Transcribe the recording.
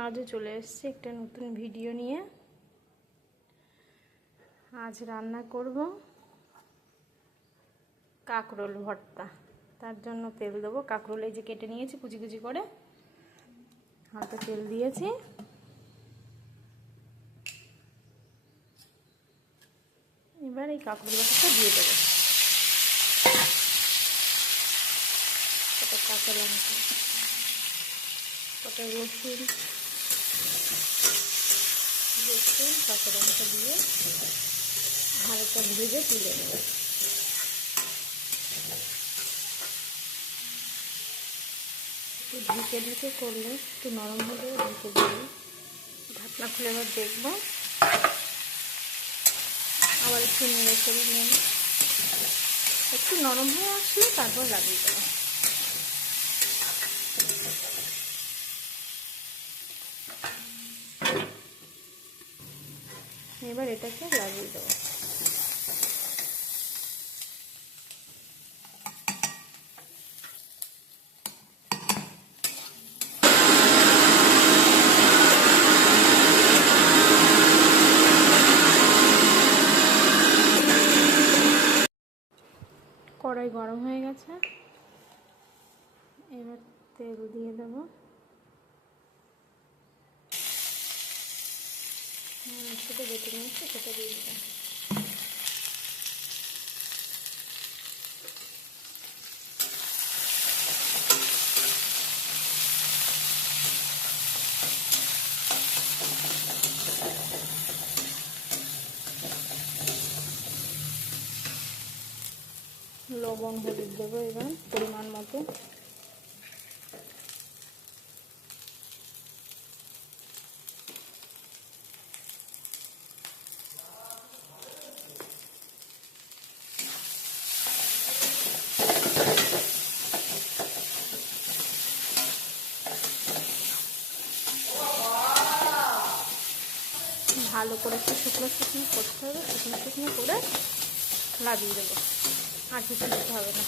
আজও চলে এসেছি একটা নতুন ভিডিও নিয়ে। আজ রান্না করব কাঁকরোল ভর্তা। তার জন্য তেল দেবো। কাঁকরোল এই যে কেটে নিয়েছি কুচি কুচি করে, হালকা তেল দিয়েছি। এবার এই কাঁকরোল ভর্তাটা দিয়ে দেবো। কটা কাঁচা লঙ্কা, কটা রসুন, কাঁচা লঙ্কা দিয়ে হালকা ভেজে তুলে নেব। একটু ঢেকে ঢেকে করলে একটু নরম হলে ঢেকে দেবো। ঢাকনা খুলে এবার দেখবো, আবার একটু নেড়ে করে নেব। একটু নরম হয়ে আসলে তারপর লাগিয়ে দেবো। এবার এটাকে লাগিয়ে দেবো। কড়াই গরম হয়ে গেছে, এবার তেল দিয়ে দেবো। সেটা বেটে নিয়েছি, সেটা দিয়ে দেবো। লবণ হলুদ দেবো এবার পরিমাণ মতো। ভালো করে একটু শুকনো শুকনো করতে হবে, শুকনো শুকনো করে লাগিয়ে দেবো। আর কিছু দিতে হবে না।